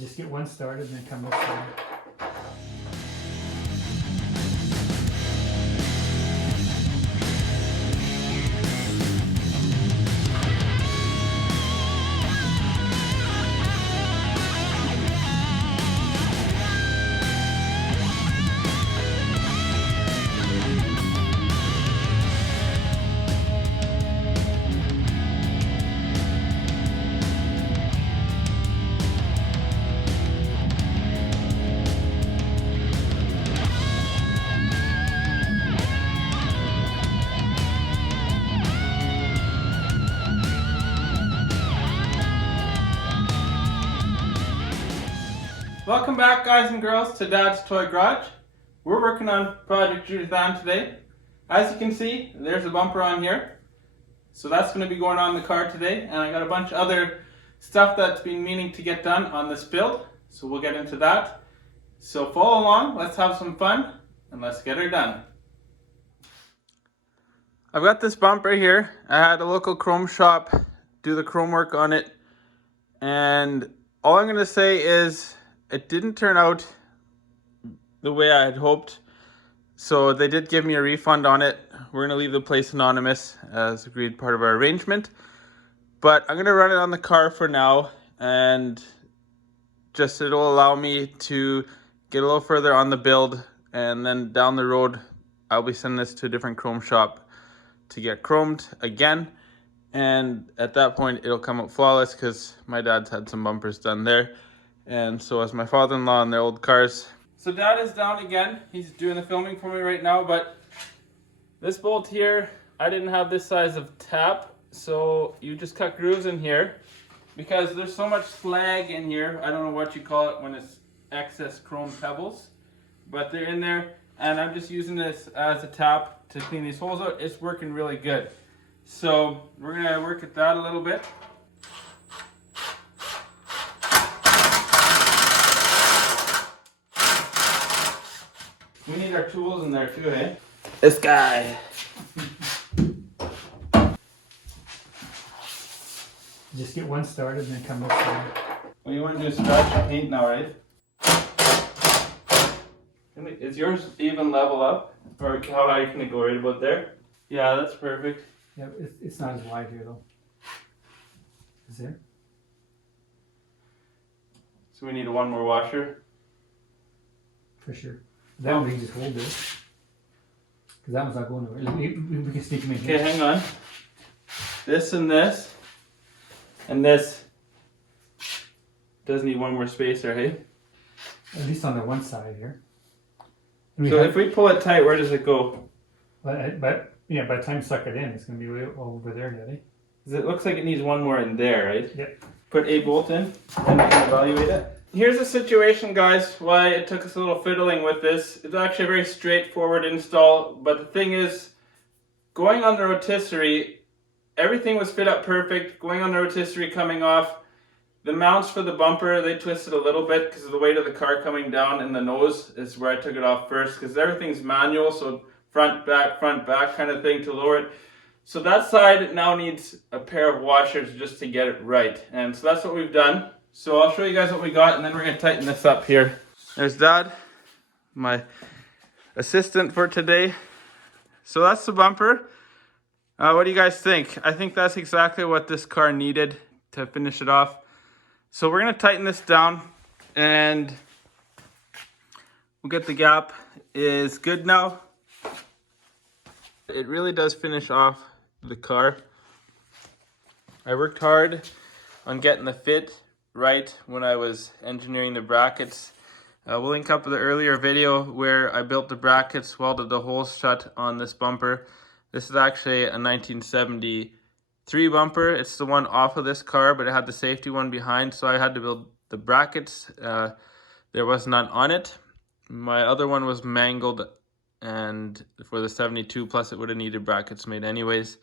Just get one started and then come up here. Welcome back, guys and girls, to Dad's Toy Garage. We're working on Project Judith-anne today. As you can see, there's a bumper on here. So that's going to be going on the car today. And I got a bunch of other stuff that's been meaning to get done on this build. So we'll get into that. So follow along, let's have some fun, and let's get her done. I've got this bumper here. I had a local chrome shop do the chrome work on it. And all I'm going to say is, it didn't turn out the way I had hoped, so they did give me a refund on it. We're gonna leave the place anonymous as agreed part of our arrangement, but I'm gonna run it on the car for now, and just it'll allow me to get a little further on the build, and then down the road I'll be sending this to a different chrome shop to get chromed again, and at that point it'll come out flawless because my dad's had some bumpers done there. And so as my father-in-law on their old cars. So Dad is down again. He's doing the filming for me right now, but this bolt here, I didn't have this size of tap, so you just cut grooves in here because there's so much slag in here. I don't know what you call it when it's excess chrome pebbles, but they're in there, and I'm just using this as a tap to clean these holes out. It's working really good. So we're gonna work at that a little bit. We need our tools in there too, eh? This guy. Just get one started and then come up here. Well, you want to do scratch and paint now, right? Is yours even level up? Or how high can it go, right about there? Yeah, that's perfect. Yeah, it's not as wide here though. Is there? So we need one more washer. For sure. That one we can just hold this. Because that one's not going nowhere. We can sneak them in here. Okay, hang on. This and this. And this does need one more spacer, hey? At least on the one side here. So if we pull it tight, where does it go? But yeah, by the time you suck it in, it's going to be way over there, Daddy. It looks like it needs one more in there, right? Yep. Put a bolt in, and we can evaluate it. Here's the situation, guys, why it took us a little fiddling with this. It's actually a very straightforward install, but the thing is, going on the rotisserie, everything was fit up perfect. Going on the rotisserie, coming off, the mounts for the bumper, they twisted a little bit because of the weight of the car coming down, and the nose is where I took it off first, because everything's manual, so front, back kind of thing to lower it. So that side now needs a pair of washers just to get it right, and so that's what we've done. So I'll show you guys what we got, and then we're going to tighten this up here. There's Dad, my assistant for today. So that's the bumper. What do you guys think? I think that's exactly what this car needed to finish it off. So we're going to tighten this down, and we'll get the gap is good now. It really does finish off the car. I worked hard on getting the fit right when I was engineering the brackets. We'll link up the earlier video where I built the brackets, welded the holes shut on this bumper. This is actually a 1973 bumper. It's the one off of this car, but it had the safety one behind, so I had to build the brackets. There was none on it. My other one was mangled, and for the 72 plus it would have needed brackets made anyways.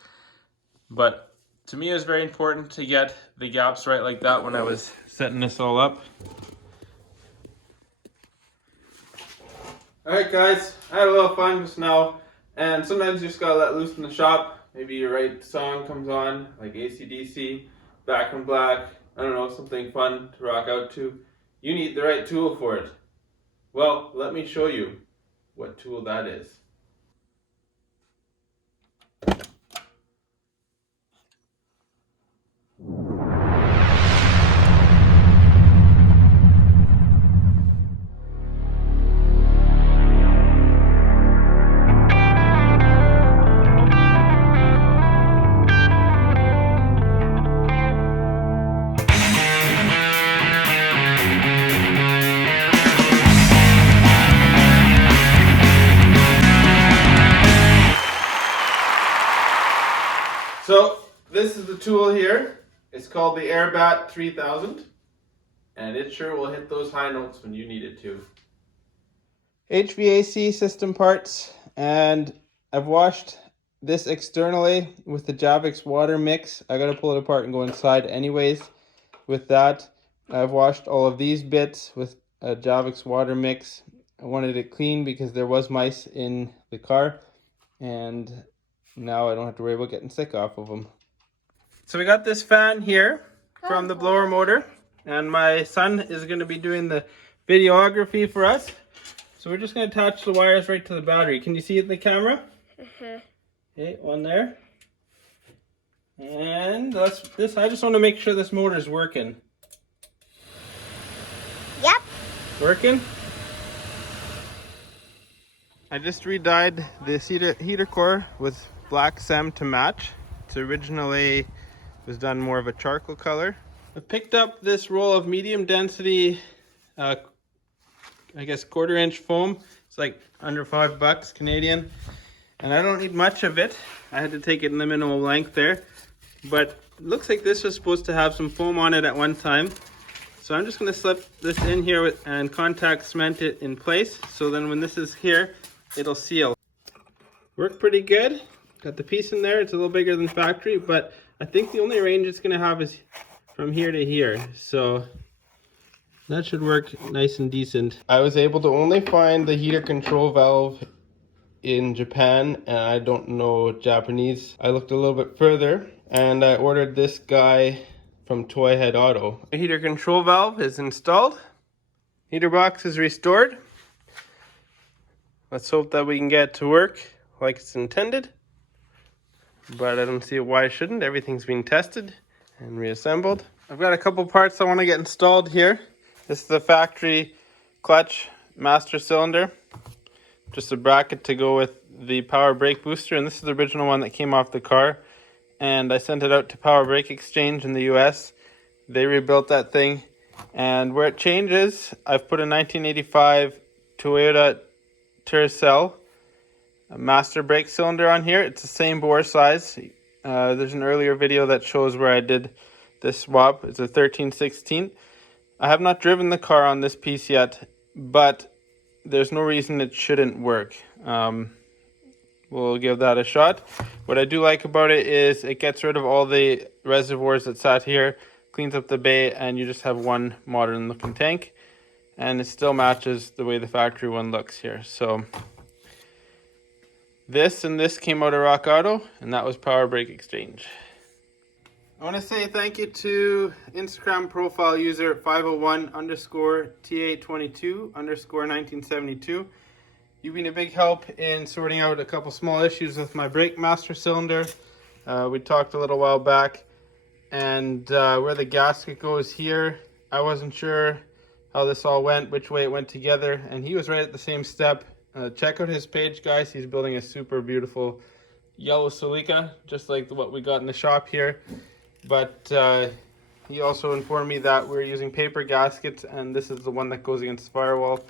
But to me, it was very important to get the gaps right like that when I was setting this all up. Alright guys, I had a little fun just now, and sometimes you just gotta let loose in the shop. Maybe your right song comes on, like AC/DC, Back in Black, I don't know, something fun to rock out to. you need the right tool for it. Well, let me show you what tool that is. So this is the tool here. It's called the Airbat 3000, and it sure will hit those high notes when you need it to. HVAC system parts, and I've washed this externally with the Javix water mix. I gotta pull it apart and go inside anyways. With that, I've washed all of these bits with a Javix water mix. I wanted it clean because there was mice in the car, and now I don't have to worry about getting sick off of them. So we got this fan here from the blower motor, and my son is going to be doing the videography for us. So we're just going to attach the wires right to the battery. Can you see it in the camera? Okay, one there. And this. I just want to make sure this motor is working. Yep. Working? I just re-dyed this heater core with black SEM to match. It's originally was done more of a charcoal color. I picked up this roll of medium density, I guess 1/4 inch foam. It's like under $5 Canadian, and I don't need much of it. I had to take it in the minimal length there, but it looks like this was supposed to have some foam on it at one time. So I'm just going to slip this in here and contact cement it in place, so then when this is here, it'll seal. Worked pretty good. Got the piece in there. It's a little bigger than factory, but I think the only range it's going to have is from here to here. So that should work nice and decent. I was able to only find the heater control valve in Japan, and I don't know Japanese. I looked a little bit further, and I ordered this guy from Toy Head Auto. The heater control valve is installed. Heater box is restored. Let's hope that we can get it to work like it's intended. But I don't see why it shouldn't. Everything's been tested and reassembled. I've got a couple parts I want to get installed here. This is the factory clutch master cylinder. Just a bracket to go with the power brake booster. And this is the original one that came off the car. And I sent it out to Power Brake Exchange in the US. They rebuilt that thing. And where it changes, I've put a 1985 Toyota Tercel a master brake cylinder on here. It's the same bore size. There's an earlier video that shows where I did this swap. It's a 13/16. I have not driven the car on this piece yet, but there's no reason it shouldn't work. We'll give that a shot. What I do like about it is it gets rid of all the reservoirs that sat here, cleans up the bay, and you just have one modern looking tank, and it still matches the way the factory one looks here. So this and this came out of Rock Auto, and that was Power Brake Exchange. I want to say thank you to Instagram profile user 501_TA22_1972. You've been a big help in sorting out a couple small issues with my brake master cylinder. We talked a little while back, and where the gasket goes here, I wasn't sure how this all went, which way it went together, and he was right at the same step. Check out his page, guys. He's building a super beautiful yellow Celica, just like what we got in the shop here. But he also informed me that we're using paper gaskets, and this is the one that goes against the firewall.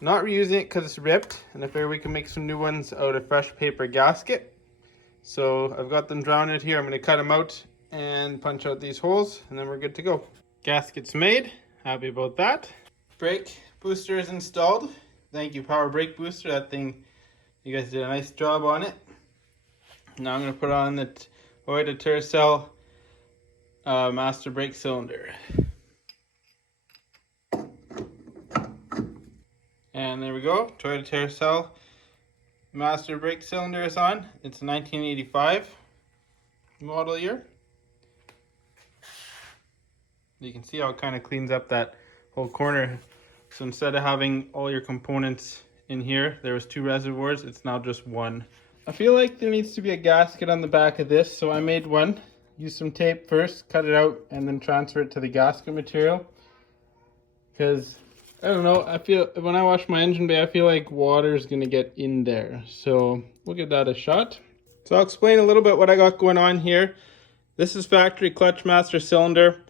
Not reusing it because it's ripped, and if ever we can make some new ones out of fresh paper gasket. So I've got them drowned here. I'm going to cut them out and punch out these holes, and then we're good to go. Gasket's made. Happy about that. Brake booster is installed. Thank you, Power Brake Booster. That thing, you guys did a nice job on it. Now I'm going to put on the Toyota Tercel master brake cylinder. And there we go. Toyota Tercel master brake cylinder is on. It's a 1985 model year. You can see how it kind of cleans up that whole corner. So instead of having all your components in here, there was 2 reservoirs, it's now just 1. I feel like there needs to be a gasket on the back of this, so I made one. Use some tape first, cut it out, and then transfer it to the gasket material. Because, I don't know, I feel, when I wash my engine bay, I feel like water is going to get in there. So, we'll give that a shot. So I'll explain a little bit what I got going on here. This is factory clutch master cylinder.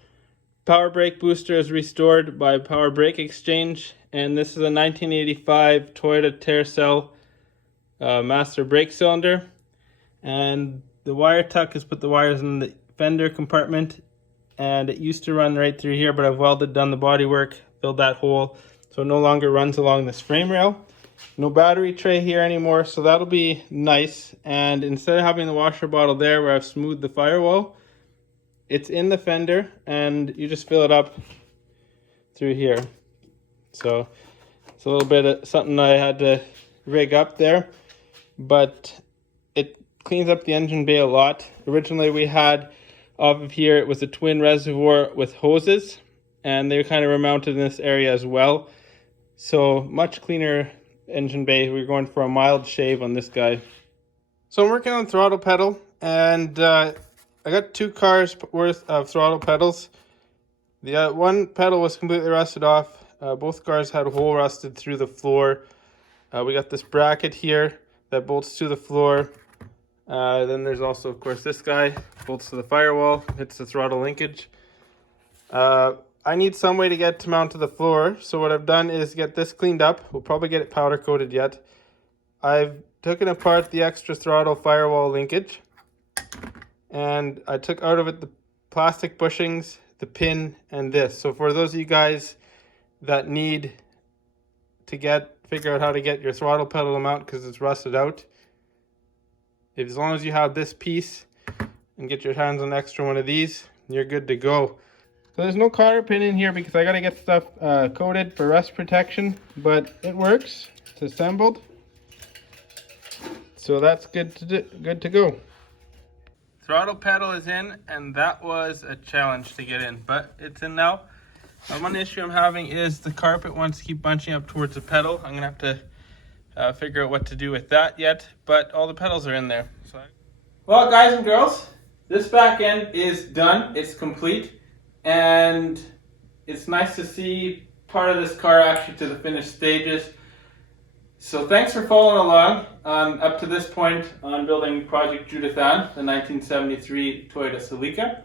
Power brake booster is restored by Power Brake Exchange, and this is a 1985 Toyota Tercel master brake cylinder. And the wire tuck has put the wires in the fender compartment, and it used to run right through here, but I've welded, done the body work, filled that hole, so it no longer runs along this frame rail. No battery tray here anymore, so that'll be nice. And instead of having the washer bottle there where I've smoothed the firewall, it's in the fender, and you just fill it up through here. So it's a little bit of something I had to rig up there, but it cleans up the engine bay a lot. Originally we had off of here, it was a twin reservoir with hoses, and they kind of remounted in this area as well. So much cleaner engine bay. We're going for a mild shave on this guy. So I'm working on throttle pedal, and I got 2 cars worth of throttle pedals. The one pedal was completely rusted off. Both cars had a hole rusted through the floor. We got this bracket here that bolts to the floor. Then there's also, of course, this guy bolts to the firewall, hits the throttle linkage. I need some way to get to mount to the floor, so what I've done is get this cleaned up. We'll probably get it powder coated yet. I've taken apart the extra throttle firewall linkage, and I took out of it the plastic bushings, the pin, and this. So for those of you guys that need to figure out how to get your throttle pedal to mount because it's rusted out, as long as you have this piece and get your hands on an extra one of these, you're good to go. So there's no cotter pin in here because I got to get stuff coated for rust protection, but it works. It's assembled, so that's good to go. Throttle pedal is in, and that was a challenge to get in, but it's in now. One issue I'm having is the carpet wants to keep bunching up towards the pedal. I'm gonna have to figure out what to do with that yet, but all the pedals are in there. Well, guys and girls, this back end is done. It's complete, and it's nice to see part of this car actually to the finished stages. So thanks for following along up to this point on building Project Judith-anne, the 1973 Toyota Celica.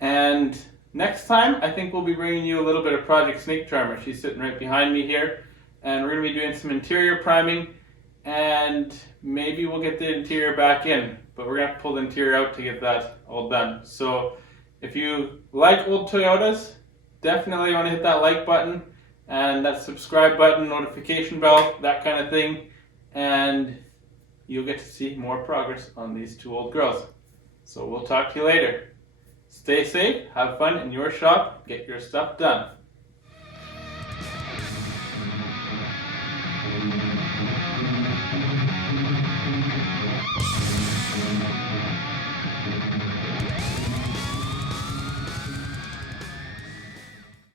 And next time, I think we'll be bringing you a little bit of Project Snake Charmer. She's sitting right behind me here. And we're going to be doing some interior priming, and maybe we'll get the interior back in. But we're going to have to pull the interior out to get that all done. So if you like old Toyotas, definitely want to hit that like button and that subscribe button, notification bell, that kind of thing. And you'll get to see more progress on these 2 old girls. So we'll talk to you later. Stay safe, have fun in your shop, get your stuff done.